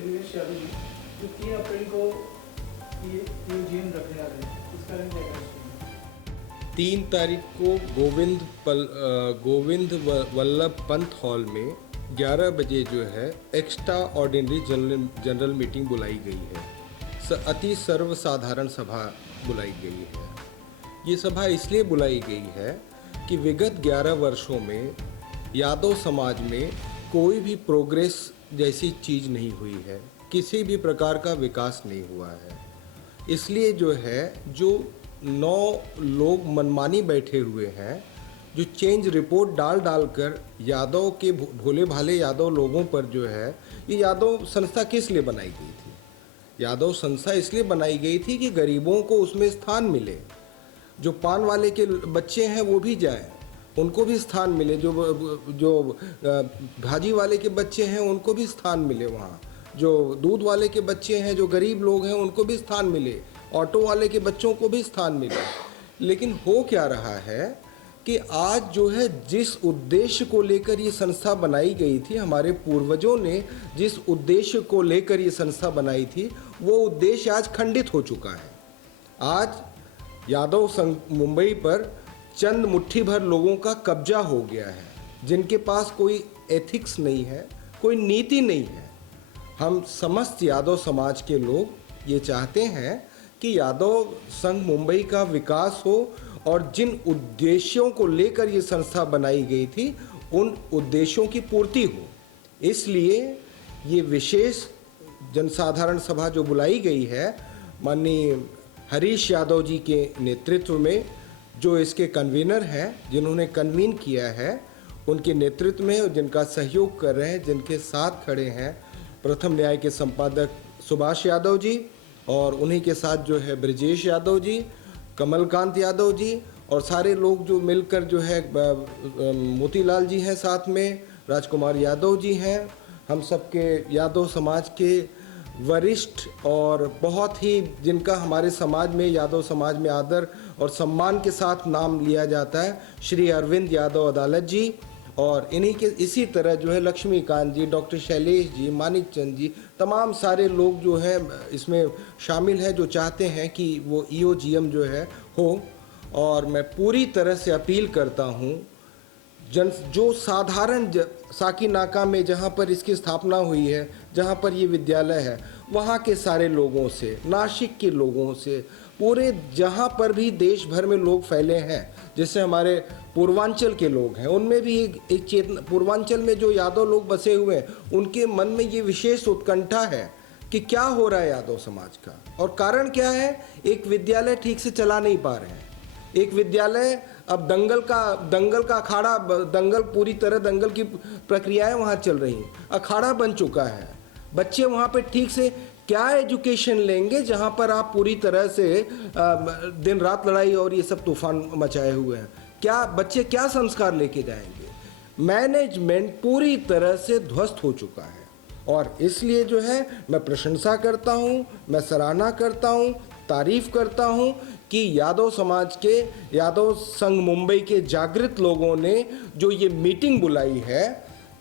ब्रजेश यादव जी जो 3 अप्रैल को ये जीएम रखने आ रहे हैं, इसका क्या करेंगे? 3 तारीख को गोविंद वल्लभ पंत हॉल में 11 बजे जो है एक्स्ट्रा ऑर्डिनरी जनरल मीटिंग बुलाई गई है। अति सर्वसाधारण सभा बुलाई गई है। ये सभा इसलिए बुलाई गई है कि विगत 11 वर्षों में यादव समाज में कोई भी प्रोग्रेस जैसी चीज़ नहीं हुई है, किसी भी प्रकार का विकास नहीं हुआ है। इसलिए जो है जो 9 लोग मनमानी बैठे हुए हैं, जो चेंज रिपोर्ट डाल कर यादव के भोले भाले यादव लोगों पर जो है, ये यादव संस्था किस लिए बनाई गई थी? यादव संस्था इसलिए बनाई गई थी कि गरीबों को उसमें स्थान मिले, जो पान वाले के बच्चे हैं वो भी जाएं, उनको भी स्थान मिले, जो भाजी वाले के बच्चे हैं उनको भी स्थान मिले, वहाँ जो दूध वाले के बच्चे हैं, जो गरीब लोग हैं उनको भी स्थान मिले, ऑटो वाले के बच्चों को भी स्थान मिले। लेकिन हो क्या रहा है कि आज जो है जिस उद्देश्य को लेकर ये संस्था बनाई गई थी, हमारे पूर्वजों ने जिस उद्देश्य को लेकर ये संस्था बनाई थी, वो उद्देश्य आज खंडित हो चुका है। आज यादव संघ मुंबई पर चंद मुट्ठी भर लोगों का कब्जा हो गया है, जिनके पास कोई एथिक्स नहीं है, कोई नीति नहीं है। हम समस्त यादव समाज के लोग ये चाहते हैं कि यादव संघ मुंबई का विकास हो और जिन उद्देश्यों को लेकर ये संस्था बनाई गई थी उन उद्देश्यों की पूर्ति हो। इसलिए ये विशेष जनसाधारण सभा जो बुलाई गई है, माननीय हरीश यादव जी के नेतृत्व में, जो इसके कन्वीनर हैं, जिन्होंने कन्वीन किया है, उनके नेतृत्व में, जिनका सहयोग कर रहे हैं, जिनके साथ खड़े हैं प्रथम न्याय के संपादक सुभाष यादव जी, और उन्हीं के साथ जो है ब्रजेश यादव जी, कमलकांत यादव जी, और सारे लोग जो मिलकर जो है, मोतीलाल जी हैं साथ में, राजकुमार यादव जी हैं, हम सब के यादव समाज के वरिष्ठ और बहुत ही जिनका हमारे समाज में, यादव समाज में आदर और सम्मान के साथ नाम लिया जाता है, श्री अरविंद यादव अदालत जी, और इन्हीं के इसी तरह जो है लक्ष्मीकांत जी, डॉक्टर शैलेश जी, मानिक चंद जी, तमाम सारे लोग जो हैं इसमें शामिल हैं, जो चाहते हैं कि वो ईओजीएम जो है हो। और मैं पूरी तरह से अपील करता हूँ जो साधारण साकी नाका में जहाँ पर इसकी स्थापना हुई है, जहाँ पर ये विद्यालय है, वहाँ के सारे लोगों से, नासिक के लोगों से, पूरे जहाँ पर भी देश भर में लोग फैले हैं, जैसे हमारे पूर्वांचल के लोग हैं, उनमें भी एक चेतना, पूर्वांचल में जो यादव लोग बसे हुए हैं, उनके मन में ये विशेष उत्कंठा है कि क्या हो रहा है यादव समाज का, और कारण क्या है। एक विद्यालय ठीक से चला नहीं पा रहे हैं, एक विद्यालय अब दंगल का अखाड़ा, दंगल पूरी तरह दंगल की प्रक्रियाएं वहाँ चल रही हैं, अखाड़ा बन चुका है। बच्चे वहाँ पे ठीक से क्या एजुकेशन लेंगे जहाँ पर आप पूरी तरह से दिन रात लड़ाई और ये सब तूफान मचाए हुए हैं? क्या बच्चे क्या संस्कार लेके जाएंगे? मैनेजमेंट पूरी तरह से ध्वस्त हो चुका है, और इसलिए जो है मैं प्रशंसा करता हूँ, मैं सराहना करता हूँ, तारीफ करता हूँ कि यादव समाज के, यादव संघ मुंबई के जागृत लोगों ने जो ये मीटिंग बुलाई है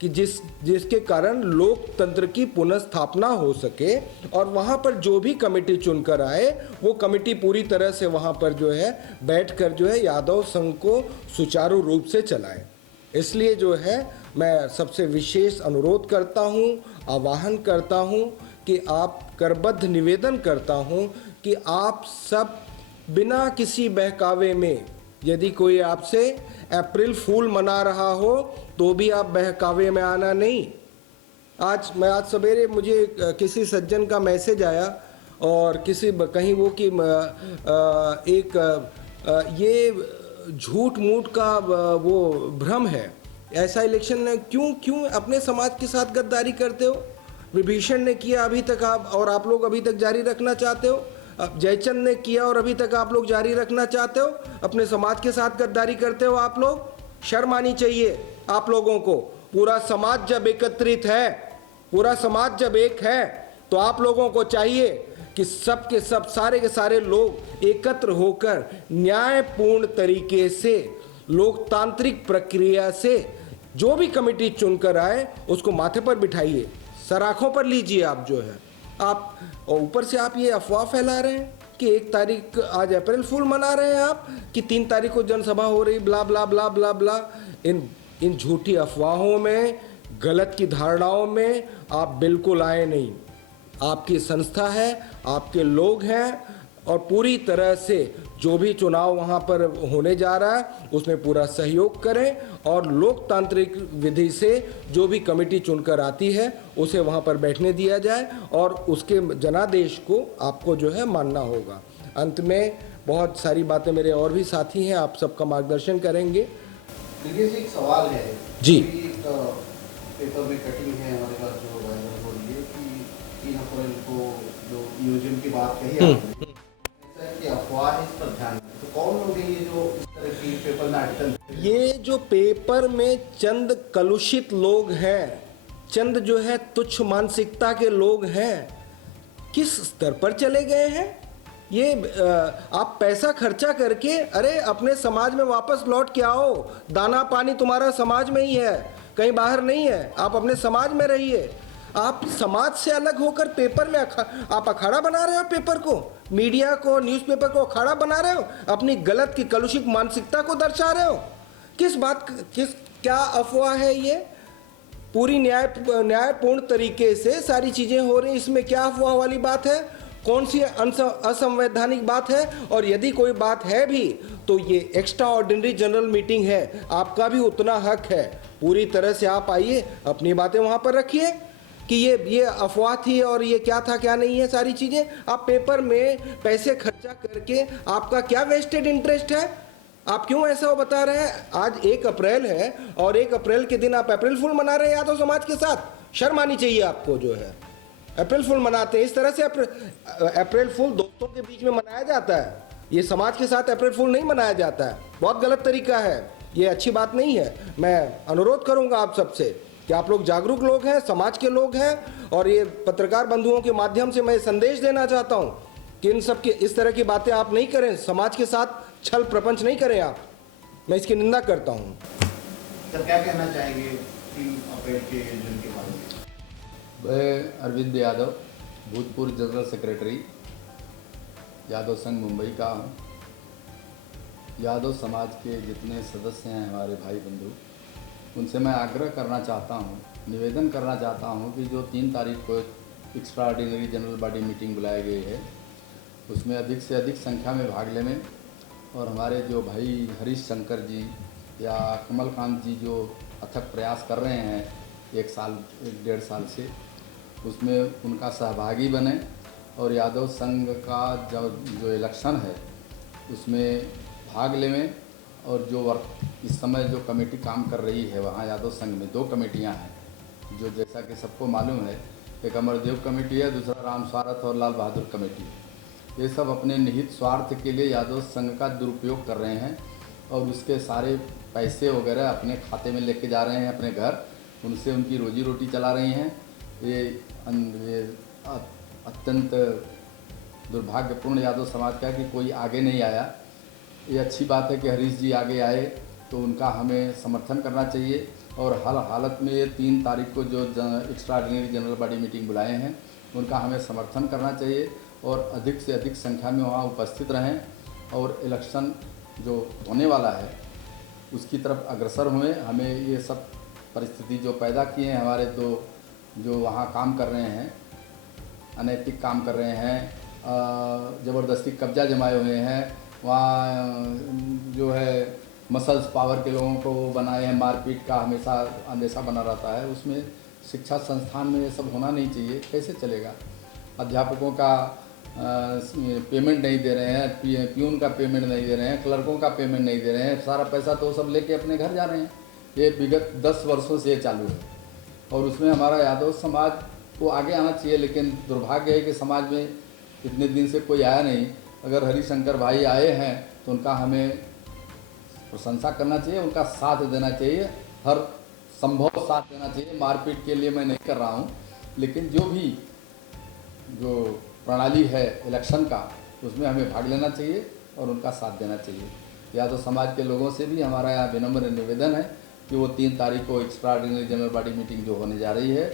कि जिसके कारण लोकतंत्र की पुनर्स्थापना हो सके, और वहाँ पर जो भी कमेटी चुनकर आए, वो कमेटी पूरी तरह से वहाँ पर जो है बैठकर जो है यादव संघ को सुचारू रूप से चलाए। इसलिए जो है मैं सबसे विशेष अनुरोध करता हूँ, आह्वान करता हूँ कि आप करबद्ध निवेदन करता हूँ कि आप सब बिना किसी बहकावे में, यदि कोई आपसे अप्रैल फूल मना रहा हो तो भी आप बहकावे में आना नहीं। आज सवेरे मुझे किसी सज्जन का मैसेज आया, और किसी कहीं वो कि ये झूठ मूठ का वो भ्रम है, ऐसा इलेक्शन ने क्यों अपने समाज के साथ गद्दारी करते हो? विभीषण ने किया अभी तक आप, और आप लोग अभी तक जारी रखना चाहते हो। अब जयचंद ने किया और अभी तक आप लोग जारी रखना चाहते हो। अपने समाज के साथ गद्दारी करते हो आप लोग। शर्म आनी चाहिए आप लोगों को। पूरा समाज जब एकत्रित है, पूरा समाज जब एक है, तो आप लोगों को चाहिए कि सब के सब, सारे के सारे लोग एकत्र होकर न्यायपूर्ण तरीके से, लोकतांत्रिक प्रक्रिया से जो भी कमेटी चुनकर आए उसको माथे पर बिठाइए, सराखों पर लीजिए आप जो है आप, और ऊपर से आप ये अफवाह फैला रहे हैं कि 1 तारीख आज अप्रैल फूल मना रहे हैं आप कि 3 तारीख को जनसभा हो रही, ब्ला ब्ला ब्ला ब्ला ब्ला। इन झूठी अफवाहों में, गलत की धारणाओं में आप बिल्कुल आए नहीं। आपकी संस्था है, आपके लोग हैं, और पूरी तरह से जो भी चुनाव वहाँ पर होने जा रहा है उसमें पूरा सहयोग करें, और लोकतांत्रिक विधि से जो भी कमेटी चुनकर आती है उसे वहाँ पर बैठने दिया जाए, और उसके जनादेश को आपको जो है मानना होगा। अंत में बहुत सारी बातें मेरे और भी साथी हैं, आप सबका मार्गदर्शन करेंगे। देखिए एक सवाल है जी। एक पेपर में कटिंग है हमारे पास जो वायरल हो रही है कि 3 अप्रैल को जो म्यूजियम की बात कही आपने, ऐसा है कि अफवाह है, इस पर ध्यान दें। तो कौन लोग हैं ये जो इस तरह की पेपर में आर्टिकल? ये जो पेपर में चंद कलुषित लोग हैं, चंद जो है तुच्छ मानसिकता के लोग हैं, किस स्तर पर चले गए हैं ये? आप पैसा खर्चा करके, अरे अपने समाज में वापस लौट के आओ, दाना पानी तुम्हारा समाज में ही है, कहीं बाहर नहीं है। आप अपने समाज में रहिए। आप समाज से अलग होकर पेपर में आप अखाड़ा बना रहे हो, पेपर को, मीडिया को, न्यूज़पेपर को अखाड़ा बना रहे हो, अपनी गलत की कलुषित मानसिकता को दर्शा रहे हो। क्या अफवाह है ये? पूरी न्यायपूर्ण तरीके से सारी चीजें हो रही, इसमें क्या अफवाह वाली बात है? कौन सी असंवैधानिक बात है? और यदि कोई बात है भी तो ये एक्स्ट्रा ऑर्डिनरी जनरल मीटिंग है, आपका भी उतना हक है, पूरी तरह से आप आइए, अपनी बातें वहां पर रखिए कि ये अफवाह थी और ये क्या था क्या नहीं है, सारी चीजें। आप पेपर में पैसे खर्चा करके आपका क्या वेस्टेड इंटरेस्ट है? आप क्यों ऐसा बता रहे हैं? आज 1 अप्रैल है और 1 अप्रैल के दिन आप अप्रैल फूल मना रहे हैं यादव समाज के साथ। शर्म आनी चाहिए आपको जो है। अप्रैल फूल मनाते हैं इस तरह से। अप्रैल फूल दोस्तों के बीच में मनाया जाता है, ये समाज के साथ अप्रैल फूल नहीं मनाया जाता है। बहुत गलत तरीका है, ये अच्छी बात नहीं है। मैं अनुरोध करूंगा आप सबसे कि आप लोग जागरूक लोग हैं, समाज के लोग हैं, और ये पत्रकार बंधुओं के माध्यम से मैं संदेश देना चाहता हूं कि इन सब की इस तरह की बातें आप नहीं करें, समाज के साथ छल प्रपंच नहीं करें आप। मैं इसकी निंदा करता हूं। सर क्या कहना चाहेंगे 3 अप्रैल के दिन के बारे में? मैं अरविंद यादव, भूतपूर्व जनरल सेक्रेटरी यादव संघ मुंबई का हूँ। यादव समाज के जितने सदस्य हैं हमारे भाई बंधु, उनसे मैं आग्रह करना चाहता हूँ, निवेदन करना चाहता हूँ कि जो 3 तारीख को extra ordinary general body meeting बुलाई गई है, उसमें अधिक से अधिक संख्या में भाग लेने, और हमारे जो भाई हरीश शंकर जी या कमलकांत जी जो अथक प्रयास कर रहे हैं 1 साल 1.5 साल से, उसमें उनका सहभागी बने, और यादव संघ का जो इलेक्शन है उसमें भाग लें। और जो इस समय जो कमेटी काम कर रही है वहाँ यादव संघ में 2 कमेटियाँ हैं, जो जैसा कि सबको मालूम है, एक अमरदेव कमेटी है, दूसरा राम स्वार्थ और लाल बहादुर कमेटी है। ये सब अपने निहित स्वार्थ के लिए यादव संघ का दुरुपयोग कर रहे हैं, और उसके सारे पैसे वगैरह अपने खाते में लेके जा रहे हैं अपने घर, उनसे उनकी रोजी रोटी चला रही हैं। ये अत्यंत दुर्भाग्यपूर्ण यादव समाज का कि कोई आगे नहीं आया। ये अच्छी बात है कि हरीश जी आगे आए, तो उनका हमें समर्थन करना चाहिए, और हर हालत में ये 3 तारीख को जो extra ordinary general body meeting बुलाए हैं उनका हमें समर्थन करना चाहिए, और अधिक से अधिक संख्या में वहाँ उपस्थित रहें, और इलेक्शन जो होने वाला है उसकी तरफ अग्रसर हुए। हमें ये सब परिस्थिति जो पैदा किए हैं हमारे 2 जो वहाँ काम कर रहे हैं, अनैतिक काम कर रहे हैं, ज़बरदस्ती कब्जा जमाए हुए हैं, वहाँ जो है मसल्स पावर के लोगों को वो बनाए हैं, मारपीट का हमेशा अंदेशा बना रहता है। उसमें शिक्षा संस्थान में ये सब होना नहीं चाहिए। कैसे चलेगा? अध्यापकों का पेमेंट नहीं दे रहे हैं, प्यून का पेमेंट नहीं दे रहे हैं, क्लर्कों का पेमेंट नहीं दे रहे हैं, सारा पैसा तो सब लेके अपने घर जा रहे हैं। ये विगत 10 वर्षों से ये चालू है, और उसमें हमारा यादव समाज को आगे आना चाहिए, लेकिन दुर्भाग्य है कि समाज में इतने दिन से कोई आया नहीं। अगर हरिशंकर भाई आए हैं तो उनका हमें प्रशंसा करना चाहिए, उनका साथ देना चाहिए, हर संभव साथ देना चाहिए। मारपीट के लिए मैं नहीं कर रहा हूँ, लेकिन जो प्रणाली है इलेक्शन का, उसमें हमें भाग लेना चाहिए और उनका साथ देना चाहिए। यादव समाज के लोगों से भी हमारा यहाँ विनम्र निवेदन है कि वो 3 तारीख को extra ordinary general body meeting जो होने जा रही है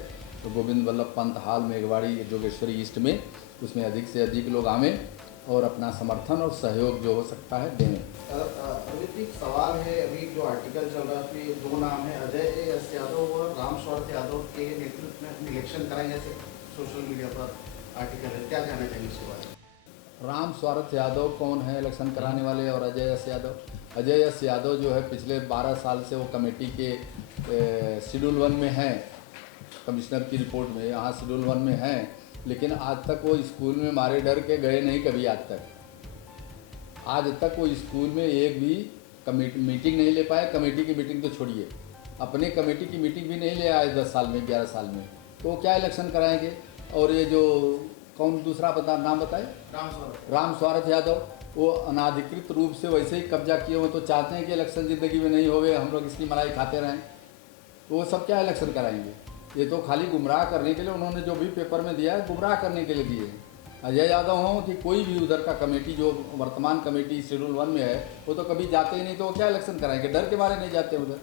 तो गोविंद वल्लभ पंत हॉल मेघवाड़ी जोगेश्वरी ईस्ट में, उसमें अधिक से अधिक लोग आवें और अपना समर्थन और सहयोग जो हो सकता है दें। अमित जी, सवाल है, अभी जो आर्टिकल चल रहा है उसमें 2 नाम है, अजय एस यादव और राम स्वरूप यादव के नेतृत्व में इलेक्शन कराएंगे, ऐसे सोशल मीडिया पर आर्टिकल है, क्या कहना चाहिए इसके बारे में? राम स्वार्थ यादव कौन है इलेक्शन कराने वाले, और अजय एस यादव? अजय एस यादव जो है पिछले 12 साल से वो कमेटी के शेड्यूल 1 में हैं, कमिश्नर की रिपोर्ट में यहाँ शेड्यूल 1 में हैं, लेकिन आज तक वो स्कूल में मारे डर के गए नहीं कभी। आज तक वो स्कूल में एक भी मीटिंग नहीं ले पाए। कमेटी की मीटिंग तो छोड़िए, अपने कमेटी की मीटिंग भी नहीं ले आए 10 साल में, 11 साल में, तो वो क्या इलेक्शन कराएंगे? और ये जो कौन दूसरा नाम बताए, राम स्वार्थ यादव, वो अनाधिकृत रूप से वैसे ही कब्जा किए हुए, तो चाहते हैं कि इलेक्शन ज़िंदगी में नहीं होवे, हम लोग इसकी मलाई खाते रहें, तो वो सब क्या इलेक्शन कराएंगे? ये तो खाली गुमराह करने के लिए उन्होंने जो भी पेपर में दिया है, गुमराह करने के लिए दिए हैं। अजय यादव हों कि कोई भी उधर का कमेटी, जो वर्तमान कमेटी शेड्यूल 1 में है, वो तो कभी जाते ही नहीं, तो वो क्या इलेक्शन कराएंगे? डर के मारे नहीं जाते उधर।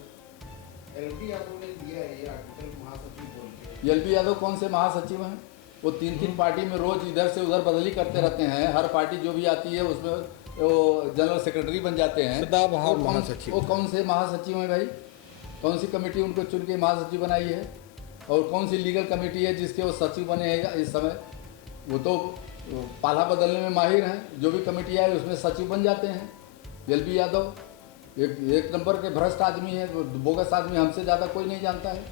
एलपी यादव ने दिया है ये आर्टिकल, महासचिव बोल के। एलपी यादव कौन से महासचिव हैं? वो 3-3 पार्टी में रोज इधर से उधर बदली करते रहते हैं। हर पार्टी जो भी आती है उसमें वो जनरल सेक्रेटरी बन जाते हैं। सदाबहार महासचिव। वो कौन से महासचिव हैं भाई? कौन सी कमेटी उनको चुन के महासचिव बनाई है? और कौन सी लीगल कमेटी है जिसके वो सचिव बने हैं इस समय? वो तो पाला बदलने में माहिर हैं। जो भी कमेटी आए उसमें सचिव बन जाते हैं। एलपी यादव एक नंबर के भ्रष्ट आदमी है, बोगस आदमी, हमसे ज़्यादा कोई नहीं जानता है।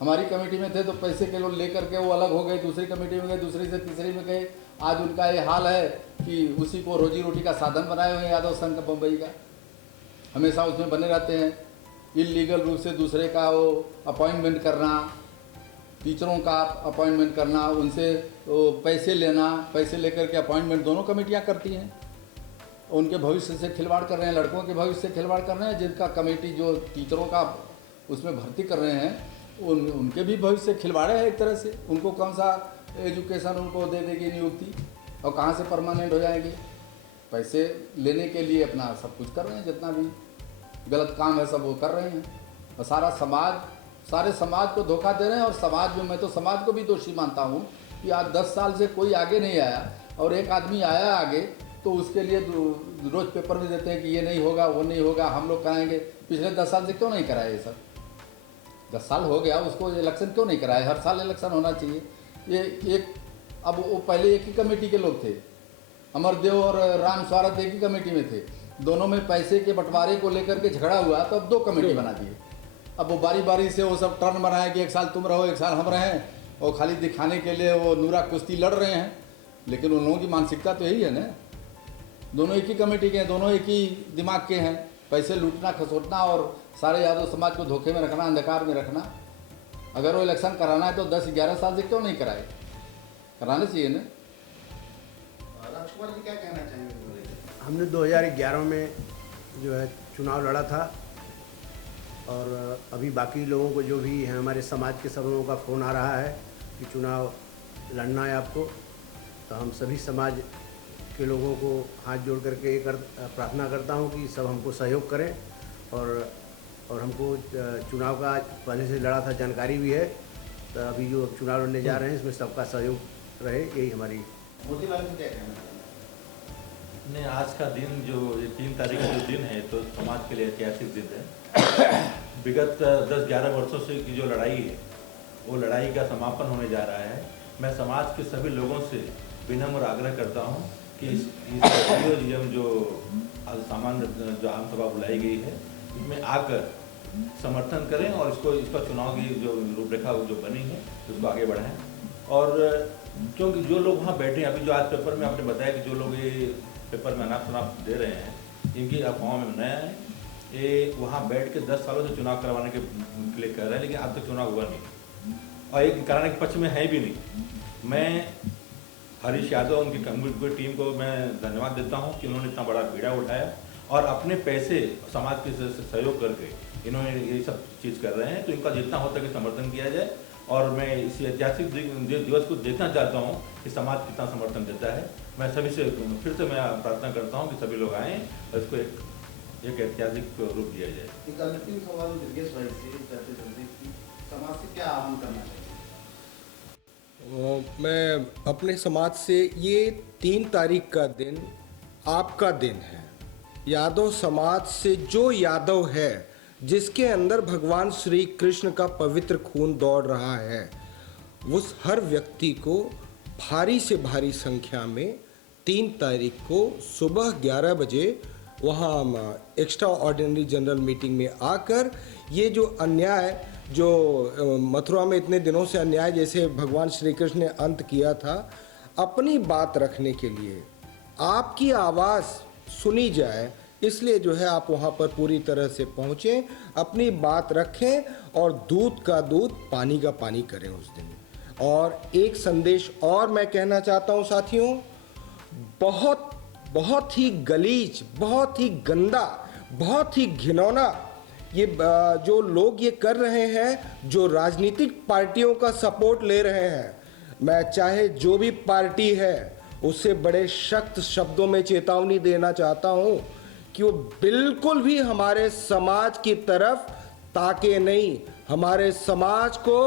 हमारी कमेटी में थे तो पैसे के लोग लेकर के वो अलग हो गए, दूसरी कमेटी में गए, दूसरी से तीसरी में गए। आज उनका ये हाल है कि उसी को रोजी रोटी का साधन बनाए हुए हैं यादव संघ बम्बई का, हमेशा उसमें बने रहते हैं। इलीगल रूप से दूसरे का वो अपॉइंटमेंट करना, टीचरों का अपॉइंटमेंट करना, उनसे वो पैसे लेना, पैसे लेकर के अपॉइंटमेंट दोनों कमेटियां करती हैं। उनके भविष्य से खिलवाड़ कर रहे हैं, लड़कों के भविष्य से खिलवाड़ कर रहे हैं। जिनका कमेटी जो टीचरों का उसमें भर्ती कर रहे हैं उनके भी भविष्य से खिलवाड़ है एक तरह से। उनको कौन सा एजुकेशन उनको दे देगी नियुक्ति, और कहाँ से परमानेंट हो जाएंगे? पैसे लेने के लिए अपना सब कुछ कर रहे हैं, जितना भी गलत काम है सब वो कर रहे हैं, और सारे समाज को धोखा दे रहे हैं। और समाज में, मैं तो समाज को भी दोषी मानता हूँ कि आज 10 साल से कोई आगे नहीं आया, और एक आदमी आया आगे तो उसके लिए रोज पेपर में देते हैं कि ये नहीं होगा, वो नहीं होगा, हम लोग कराएंगे। पिछले 10 साल से क्यों नहीं कराए ये सब? 10 साल हो गया उसको, इलेक्शन क्यों नहीं कराए? हर साल इलेक्शन होना चाहिए। ये एक, अब वो पहले एक ही कमेटी के लोग थे, अमरदेव और राम स्वार्थ एक ही कमेटी में थे। दोनों में पैसे के बंटवारे को लेकर के झगड़ा हुआ, तो अब 2 कमेटी बना दिए। अब वो बारी बारी से वो सब टर्न बनाए कि एक साल तुम रहो, एक साल हम रहें, और खाली दिखाने के लिए वो नूरा कुश्ती लड़ रहे हैं। लेकिन उन लोगों की मानसिकता तो यही है ना, दोनों एक ही कमेटी के हैं, दोनों एक ही दिमाग के हैं। पैसे लूटना, खसोटना और सारे यादव समाज को धोखे में रखना, अंधकार में रखना। अगर वो इलेक्शन कराना है तो 10-11 साल से क्यों नहीं कराए? कराना चाहिए ना। राजकुमार जी क्या कहना चाहेंगे? हमने 2011 में जो है चुनाव लड़ा था, और अभी बाकी लोगों को जो भी है, हमारे समाज के सब लोगों का फ़ोन आ रहा है कि चुनाव लड़ना है आपको। तो हम सभी समाज के लोगों को हाथ जोड़ करके ये प्रार्थना करता हूँ कि सब हमको सहयोग करें, और हमको चुनाव का पहले से लड़ा था, जानकारी भी है। तो अभी जो चुनाव लड़ने जा रहे हैं इसमें सबका सहयोग रहे, यही हमारी। मोतीलाल जी क्या कहना चाहेंगे? नहीं, आज का दिन जो ये 3 तारीख का जो दिन है, तो समाज के लिए ऐतिहासिक दिन है। विगत 10-11 वर्षों से की जो लड़ाई है, वो लड़ाई का समापन होने जा रहा है। मैं समाज के सभी लोगों से विनम्र आग्रह करता हूँ कि इस नियम जो सामान्य जो आम सभा बुलाई गई है, इसमें आकर समर्थन करें और इसका चुनाव की जो रूपरेखा जो बनी है उसको आगे बढ़ाएं। और क्योंकि जो लोग वहाँ बैठे हैं, अभी जो आज पेपर में आपने बताया कि जो लोग ये पेपर में अनाप शनाप दे रहे हैं, इनकी अफवाहों में नया है। ये वहाँ बैठ के 10 सालों से चुनाव करवाने के लिए कर रहे हैं, लेकिन अब तक चुनाव हुआ नहीं, और एक कराने के पक्ष में है भी नहीं। मैं हरीश यादव, उनकी टीम को मैं धन्यवाद देता हूँ कि उन्होंने इतना बड़ा बीड़ा उठाया और अपने पैसे समाज के सहयोग करके इन्होंने ये सब चीज़ कर रहे हैं। तो इनका जितना होता है कि समर्थन किया जाए, और मैं इस ऐतिहासिक दिवस को देखना चाहता हूँ कि समाज कितना समर्थन देता है। मैं सभी से फिर से मैं प्रार्थना करता हूँ कि सभी लोग आएँ और इसको एक ऐतिहासिक रूप दिया जाए। एक अंतिम सवाल दुर्गेश भाई से, समाज से क्या आह्वान करना चाहिए? मैं अपने समाज से ये 3 तारीख का दिन आपका दिन है। यादव समाज से जो यादव है, जिसके अंदर भगवान श्री कृष्ण का पवित्र खून दौड़ रहा है, उस हर व्यक्ति को भारी से भारी संख्या में 3 तारीख को सुबह 11 बजे वहाँ एक्स्ट्रा ऑर्डिनरी जनरल मीटिंग में आकर ये जो अन्याय, जो मथुरा में इतने दिनों से अन्याय जैसे भगवान श्री कृष्ण ने अंत किया था, अपनी बात रखने के लिए, आपकी आवाज़ सुनी जाए, इसलिए जो है आप वहाँ पर पूरी तरह से पहुँचें, अपनी बात रखें और दूध का दूध, पानी का पानी करें उस दिन। और एक संदेश और मैं कहना चाहता हूँ साथियों, बहुत ही गलीज, बहुत ही गंदा, बहुत ही घिनौना ये जो लोग ये कर रहे हैं, जो राजनीतिक पार्टियों का सपोर्ट ले रहे हैं, मैं चाहे जो भी पार्टी है उससे बड़े सख्त शब्दों में चेतावनी देना चाहता हूँ कि वो बिल्कुल भी हमारे समाज की तरफ ताके नहीं, हमारे समाज को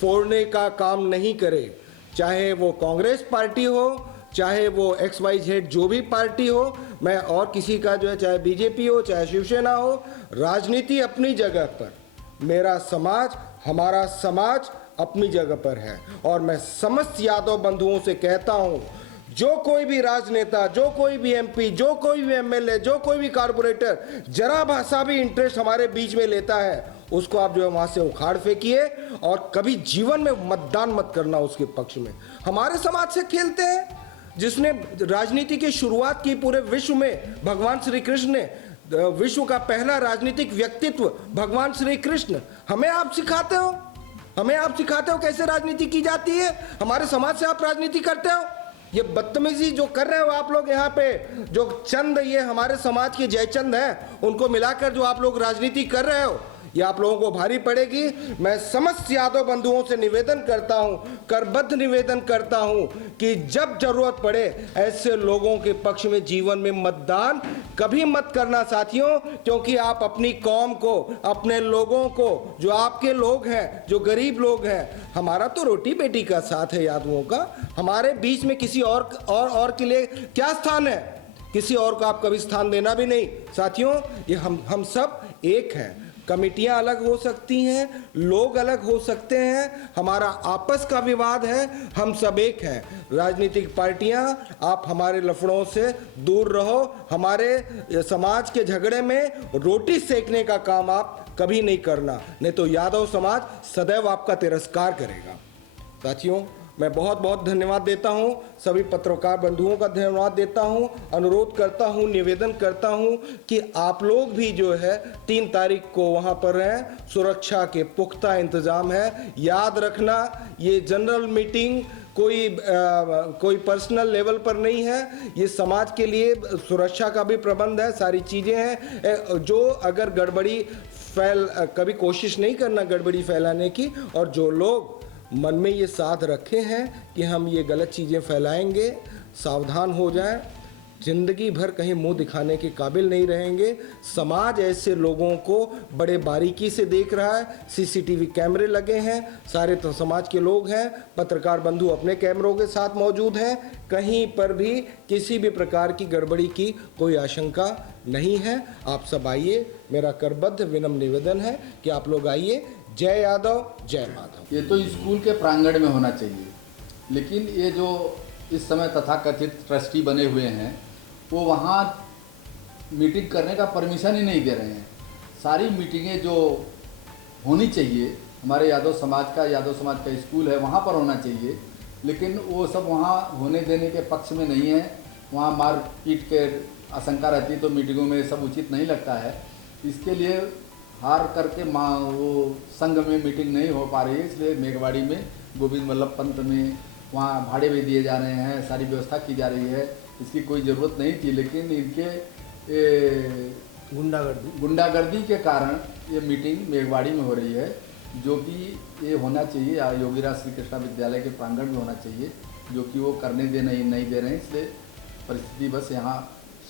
फोड़ने का काम नहीं करे। चाहे वो कांग्रेस पार्टी हो, चाहे वो XYZ जो भी पार्टी हो, मैं और किसी का जो है, चाहे बीजेपी हो, चाहे शिवसेना हो, राजनीति अपनी जगह पर, मेरा समाज, हमारा समाज अपनी जगह पर है। और मैं समस्त यादव बंधुओं से कहता हूं, जो कोई भी राजनेता, जो कोई भी MP, जो कोई भी MLA, जो कोई भी कारपोरेटर जरा भाषा भी इंटरेस्ट हमारे बीच में लेता है, उसको आप जो है वहाँ से उखाड़ फेंकिए और कभी जीवन में मतदान मत करना उसके पक्ष में। हमारे समाज से खेलते हैं, जिसने राजनीति की शुरुआत की पूरे विश्व में, भगवान श्री कृष्ण ने, विश्व का पहला राजनीतिक व्यक्तित्व भगवान श्री कृष्ण। हमें आप सिखाते हो कैसे राजनीति की जाती है, हमारे समाज से आप राजनीति करते हो। ये बदतमीजी जो कर रहे हो आप लोग यहाँ पे, जो चंद ये हमारे समाज के जयचंद हैं, उनको मिलाकर जो आप लोग राजनीति कर रहे हो, ये आप लोगों को भारी पड़ेगी। मैं समस्त यादव बंधुओं से निवेदन करता हूं, करबद्ध निवेदन करता हूं कि जब जरूरत पड़े ऐसे लोगों के पक्ष में जीवन में मतदान कभी मत करना साथियों, क्योंकि आप अपनी कौम को, अपने लोगों को, जो आपके लोग हैं, जो गरीब लोग हैं, हमारा तो रोटी बेटी का साथ है यादवों का, हमारे बीच में किसी और के लिए क्या स्थान है, किसी और को आप कभी स्थान देना भी नहीं। साथियों, ये हम सब एक हैं। कमिटियां अलग हो सकती हैं, लोग अलग हो सकते हैं, हमारा आपस का विवाद है, हम सब एक हैं। राजनीतिक पार्टियां, आप हमारे लफड़ों से दूर रहो, हमारे समाज के झगड़े में रोटी सेकने का काम आप कभी नहीं करना, नहीं तो यादव समाज सदैव आपका तिरस्कार करेगा। साथियों, मैं बहुत बहुत धन्यवाद देता हूं, सभी पत्रकार बंधुओं का धन्यवाद देता हूं, अनुरोध करता हूं, निवेदन करता हूं कि आप लोग भी जो है 3 तारीख को वहां पर रहें। सुरक्षा के पुख्ता इंतजाम है। याद रखना, ये जनरल मीटिंग कोई पर्सनल लेवल पर नहीं है, ये समाज के लिए सुरक्षा का भी प्रबंध है, सारी चीज़ें हैं। जो अगर गड़बड़ी कभी कोशिश नहीं करना गड़बड़ी फैलाने की, और जो लोग मन में ये साथ रखे हैं कि हम ये गलत चीज़ें फैलाएंगे, सावधान हो जाएं, जिंदगी भर कहीं मुंह दिखाने के काबिल नहीं रहेंगे। समाज ऐसे लोगों को बड़े बारीकी से देख रहा है, CCTV कैमरे लगे हैं, सारे तो समाज के लोग हैं, पत्रकार बंधु अपने कैमरों के साथ मौजूद हैं, कहीं पर भी किसी भी प्रकार की गड़बड़ी की कोई आशंका नहीं है। आप सब आइए, मेरा करबद्ध विनम्र निवेदन है कि आप लोग आइए। जय यादव, जय माधव। ये तो स्कूल के प्रांगण में होना चाहिए, लेकिन ये जो इस समय तथाकथित ट्रस्टी बने हुए हैं, वो वहाँ मीटिंग करने का परमिशन ही नहीं दे रहे हैं। सारी मीटिंगें जो होनी चाहिए, हमारे यादव समाज का स्कूल है, वहाँ पर होना चाहिए, लेकिन वो सब वहाँ होने देने के पक्ष में नहीं है। वहाँ मारपीट के आशंका रहती है, तो मीटिंगों में सब उचित नहीं लगता है। इसके लिए हार करके वो संघ में मीटिंग नहीं हो पा रही है, इसलिए मेघवाड़ी में गोविंद वल्लभ पंत में वहाँ भाड़े भी दिए जा रहे हैं, सारी व्यवस्था की जा रही है। इसकी कोई ज़रूरत नहीं थी, लेकिन इनके गुंडागर्दी के कारण ये मीटिंग मेघवाड़ी में हो रही है, जो कि ये होना चाहिए योगीराज श्री कृष्णा विद्यालय के प्रांगण में होना चाहिए, जो कि वो करने नहीं दे रहे हैं। इसलिए परिस्थिति बस यहाँ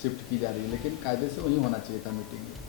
शिफ्ट की जा रही है, लेकिन कायदे से वहीं होना चाहिए था मीटिंग।